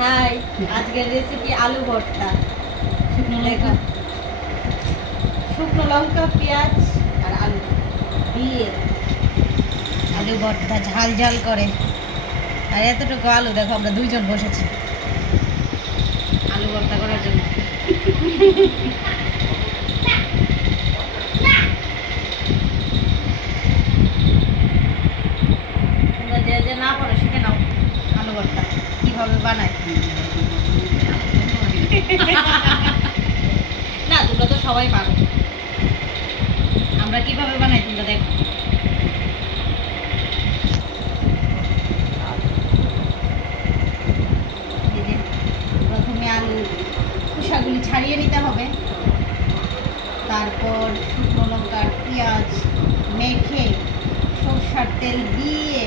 High, আজকের recipe আলু ভর্তা। শুকনো লঙ্কা, পেঁয়াজ আর আলু দিয়ে আলু ভর্তা ঝাল ঝাল করে। আর এতটুকু আলু দেখো, আমরা দুইজন বসেছি আলু ভর্তা করার জন্য। তোমরা যে যে না পারো শিখে নাও আলু ভর্তা কীভাবে বানায়। না, তোমরা তো সবাই পারো। আমরা কিভাবে বানাই তোমরা দেখো। এই যে প্রথমে আলু খোসাগুলি ছাড়িয়ে নিতে হবে, তারপর শুকনো লঙ্কা পেঁয়াজ মেখে সরষার তেল দিয়ে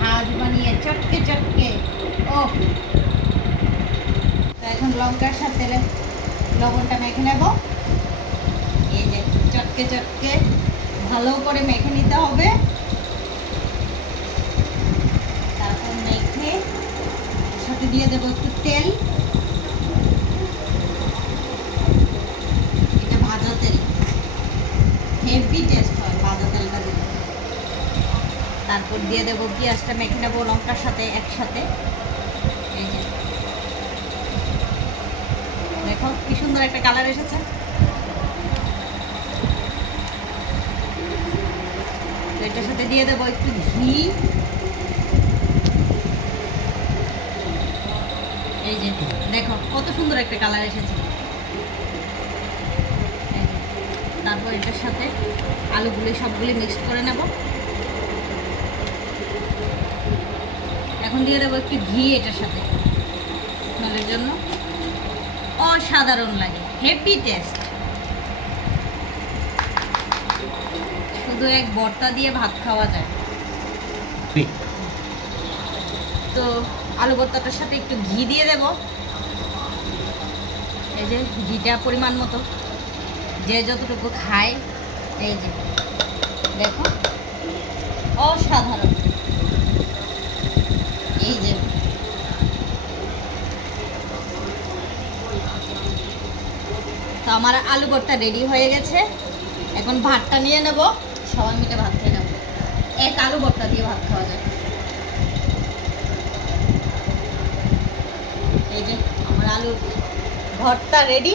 ভাজ বানিয়ে চটকে চটকে ও। তো এখন লঙ্কার সাথে লবণটা মেখে নেব। এই যে চটকে চটকে ভালো করে মেখে নিতে হবে। তারপর মেখে সাথে দিয়ে দেবো একটু তেল। এটা ভাজা তেল, হেভি টেস্ট হয় ভাজা তেলটা দিলে। তারপর দিয়ে দেবো পেঁয়াজটা মেখে নেবো লঙ্কার সাথে একসাথে। এই যে দেখো কি সুন্দর একটা কালার এসেছে। তো এটার সাথে দিয়ে দেবো একটু ঘি। এই যে দেখো কত সুন্দর একটা কালার এসেছে। তারপর এটার সাথে আলুগুলি সবগুলি মিক্সড করে নেব। এখন দিয়ে দেবো একটু ঘি এটার সাথে, স্মেলের জন্য অসাধারণ লাগে, হেভি টেস্ট। শুধু এক ভর্তা দিয়ে ভাত খাওয়া যায়। তো আলু ভর্তাটার সাথে একটু ঘি দিয়ে দেব। এই যে ঘিটা পরিমাণ মতো, যে যতটুকু খায়। এই যে দেখো অসাধারণ। এই যে তো আমার আলু ভর্তা রেডি হয়ে গেছে। এখন ভাতটা নিয়ে নেব, সবাই মিলে ভাত খেয়ে নেব। এক আলু ভর্তা দিয়ে ভাত খাওয়া যায়। এই যে আমার আলু ভর্তা রেডি।